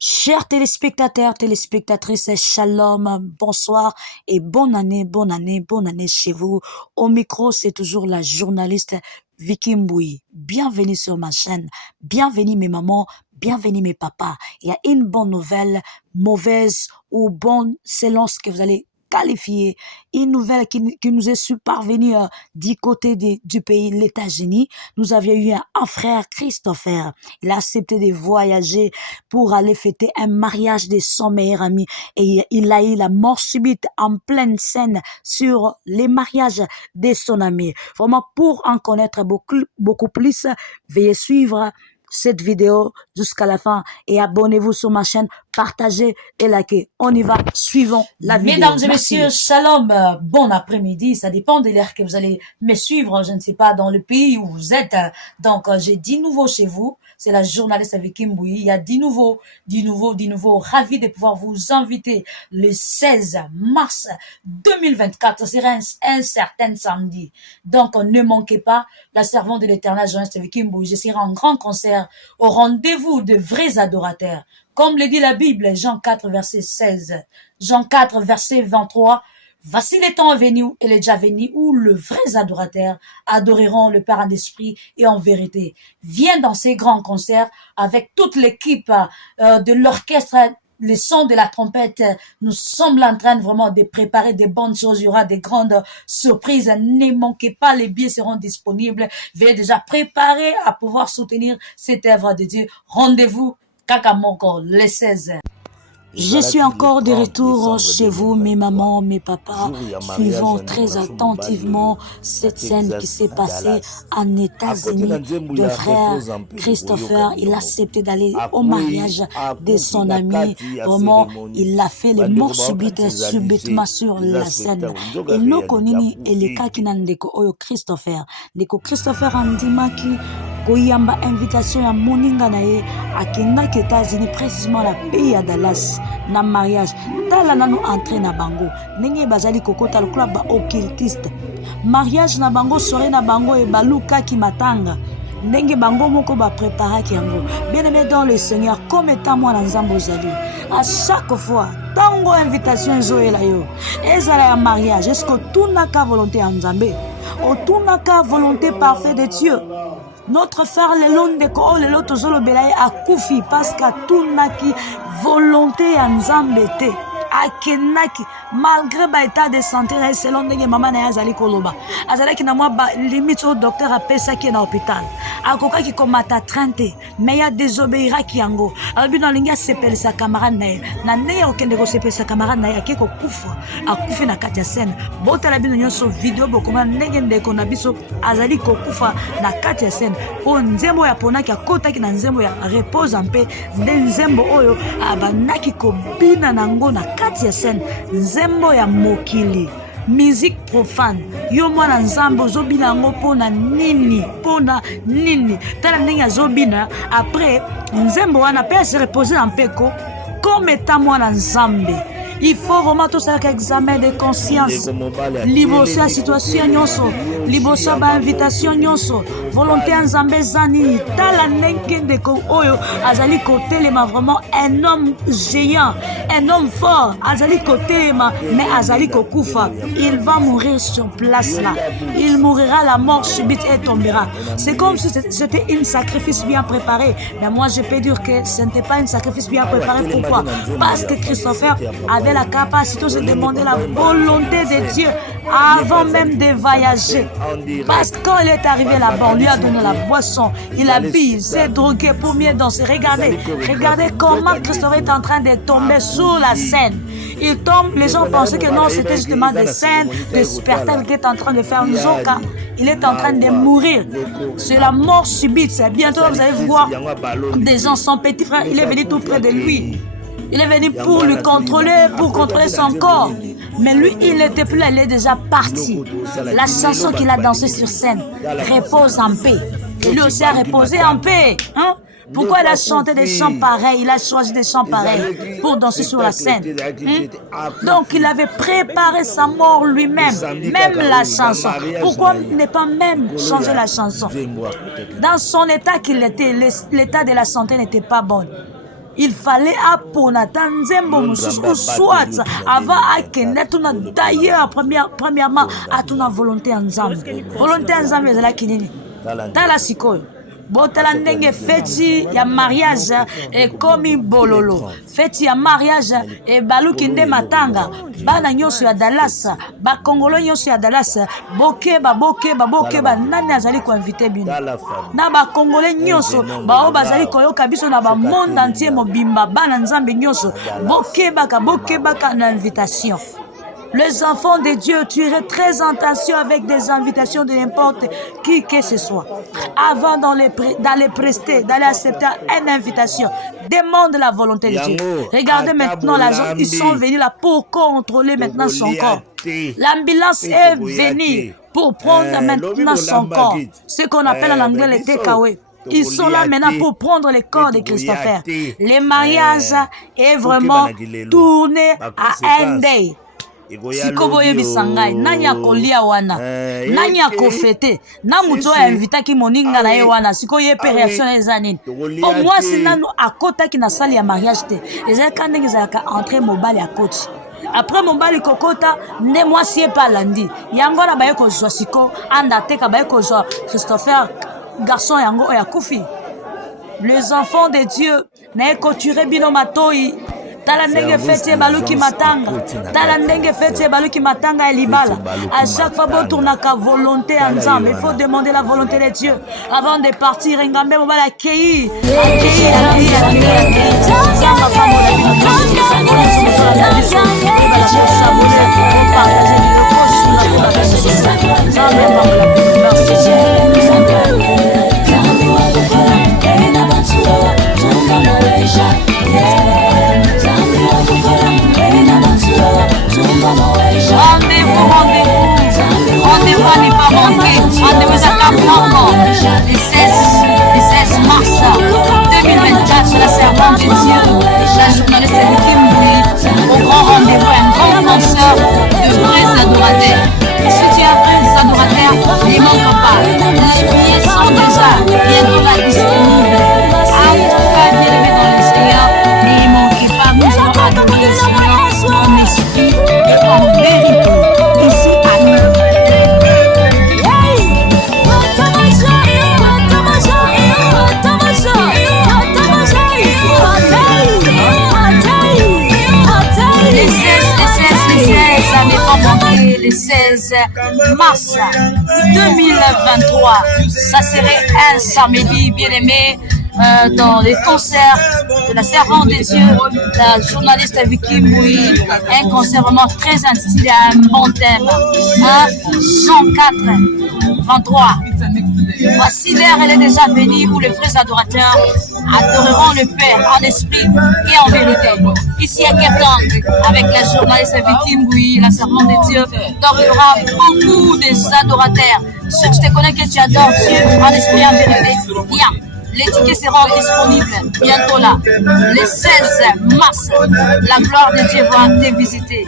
Chers téléspectateurs, téléspectatrices, shalom, bonsoir et bonne année, bonne année, bonne année chez vous. Au micro, c'est toujours la journaliste Vicky Mboui. Bienvenue sur ma chaîne, bienvenue mes mamans, bienvenue mes papas. Il y a une bonne nouvelle, mauvaise ou bonne, selon ce que vous allez qualifier. Une nouvelle qui nous est parvenue du côté du pays, les États-Unis. Nous avions eu un frère, Christopher. Il a accepté de voyager pour aller fêter un mariage de son meilleur ami. Et il a eu la mort subite en pleine scène sur les mariages de son ami. Vraiment, pour en connaître beaucoup plus, veuillez suivre cette vidéo jusqu'à la fin et abonnez-vous sur ma chaîne, partagez et likez. On y va, suivons la vidéo. Mesdames et messieurs, shalom, bon après-midi. Ça dépend de l'heure que vous allez me suivre. Je ne sais pas dans le pays où vous êtes. Donc, j'ai 10 nouveaux chez vous. C'est la journaliste Vicky Mboui. Il y a 10 nouveaux. Ravi de pouvoir vous inviter le 16 mars 2024. Ce sera un certain samedi. Donc, ne manquez pas la servante de l'éternel journaliste Vicky Mboui. Je serai en grand concert au rendez-vous de vrais adorateurs. Comme le dit la Bible, Jean 4, verset 16, Jean 4, verset 23, voici le temps venu et le déjà venu où le vrais adorateurs adoreront le Père en esprit et en vérité. Viens dans ces grands concerts avec toute l'équipe de l'orchestre, le son de la trompette. Nous sommes en train vraiment de préparer des bonnes choses. Il y aura des grandes surprises. Ne manquez pas, les billets seront disponibles. Veuillez déjà préparer à pouvoir soutenir cette œuvre de Dieu. Rendez-vous Kakamoko, le 16. Je suis encore de retour chez vous, mes mamans, mes papas, suivant très attentivement cette scène qui s'est passée en États-Unis. Le frère Christopher, il a accepté d'aller au mariage de son ami. Vraiment, il a fait les morts subitement sur la scène. Et nous connaissons le cas qui n'a pas Christopher. Christopher Andimaki, koyamba invitation ya moninga na ye akendaki États-Unis précisément na pays ya Dallas na mariage tala nanu entré na bango ndenge bazali kokota lokola ba occultiste mariage na bango soirée na bango e balukaki matanga ndenge bango moko ba préparaki yango bien aimé dans le Seigneur comme étant moi na nzambo ozali à chaque fois tango invitation ezoyela yo ezala ya mariage est-ce que tunaka volonté ya nzambe otunaka volonté parfaite de Dieu. Notre frère Lelon de Ko, le loto zolo belaye a koufi parce qu'à tunaki volonté à nzambete. Akenaki malgré ba état de santé selon ndenge mama na yazali koloba azalaki na mwa ba limite au docteur apesaki na hôpital akokaki komata 30 mais ya désobéira ki yango albi na linga sepel sa camarade na ndenge okende ko sepel sa camarade na akeko kufa akufi na kati ya scène botala bino nyonso video bokoma ndenge ndeko na biso azali kokufa na kati ya scène po nzembo ya ponaki akotaki na nzembo ya repose mpe nde nzembo oyo abanaki kobina nango na kati ya scène nzembo ya mokili musique profane yo mwana nzambe ozobina yango pona nini tala ndenge azobina après nzembo wana pe se reposer en peko comme étant mwana nzambe. Il faut vraiment tout ça examen de conscience. Liboso ya situation nyonso, liboso ba invitation nyonso, volonté nzambe zani, tala ndenge ndeko oyo azali kotelema vraiment un homme géant, un homme fort, azali kotelema mais azali kokufa. Il va mourir sur place là. Il mourira la mort subite et tombera. C'est comme si c'était un sacrifice bien préparé. Mais moi je peux dire que ce n'était pas un sacrifice bien préparé. Pourquoi? Parce que Christopher avait la capacité de demander la volonté de Dieu avant même de voyager. Parce que quand il est arrivé là-bas, on lui a donné la boisson, il a bu, il s'est drogué pour mieux danser. Regardez comment Christopher est en train de tomber sur la scène. Il tombe, les gens pensaient que non, c'était justement des scènes de spectacle qu'il est en train de faire. Nzoka, il est en train de mourir. C'est la mort subite. Bientôt, vous allez voir des gens, son petit frère, il est venu tout près de lui. Il est venu pour le contrôler, pour contrôler son corps. Mais lui, il n'était plus là, il est déjà parti. La chanson qu'il a dansée sur scène, repose en paix. Et lui aussi a reposé en paix. Hein? Pourquoi il a chanté des chants pareils? Il a choisi des chants pareils pour danser sur la scène. Donc il avait préparé sa mort lui-même, même la chanson. Pourquoi ne pas même changer la chanson? Dans son état qu'il était, l'état de la santé n'était pas bon. il fallait apponata nzembo mosusu ou soit avant akende tuna d'ailleurs premièrement atuna volonté en nzambe. Volonté en nzambe ezalaki nini? Tala sikoyo botala ndenge feti ya mariage ekomi bololo. Feti ya mariage ebaluki nde matanga. Bana nyonso ya Dallas, bakongolo nyonso ya Dallas, bokeba nani azali koinvite bino? Na bakongole nyonso bao bazali koyoka biso na ba monde entier mobimba bana nzambe nyonso bokebaka na invitation. Les enfants de Dieu, tu es très attention avec des invitations de n'importe qui que ce soit. Avant d'aller prester, d'aller accepter une invitation, demande la volonté de Dieu. Regardez maintenant la gens, ils sont venus là pour contrôler maintenant son corps. L'ambulance est venue pour prendre maintenant son corps. Ce qu'on appelle en anglais les takeaway. Ils sont là maintenant pour prendre le corps de Christopher. Le mariage est vraiment tourné à un day. Sikoboye bisangai nani akolia wana nani akofete na muto ya invitaki moninga na ye wana sikoye pe réaction eza nini po mwasi nanu akotaki na salle ya mariage te ezalaka ndenge ezalaka entre mobali akoti après mobali kokota nde mwasi ye pa landi yango na baye kozwa siko anda teka baye kozwa Christopher garçon yango oya kufi. Les enfants de Dieu na ekoture bino matoi. Tala ndenge fete baluki matanga. Tala ndenge fete baluki matanga et libala. À chaque fois bon tournaka volonté ensemble. Il faut demander la volonté de Dieu avant de partir. Ngambe mobala accueillir. Rendez-vous à ne pas manquer. Rendez-vous à Cameroun le 16 mars 2024, la servante de Dieu, la journaliste Vicky Mboui, au grand rendez-vous, un grand concert de vrais adorateurs. Si tu es un vrai adorateur, ne manque pas. Les billets sont déjà bientôt disponibles. En tout cas, bien-aimés dans le Seigneur, ne manquez pas, nous allons adorer le Seigneur en esprit et en vérité. Ici à nous. Le 16 mars 2023, ça serait un samedi bien aimé dans les concerts de la servante de Dieu, la journaliste Vicky Mboui, un concert vraiment très intitulé à un bon thème. Jean 4, 23. Voici l'heure, elle est déjà venue où les vrais adorateurs adoreront le Père en esprit et en vérité. Ici à Kertang, avec la journaliste Vicky Mboui, la servante de Dieu, donc il y aura beaucoup d'adorateurs. Si tu te connais que tu adores Dieu en esprit et en vérité, viens. Les tickets seront disponibles bientôt là. Le 16 mars, la gloire de Dieu va te visiter.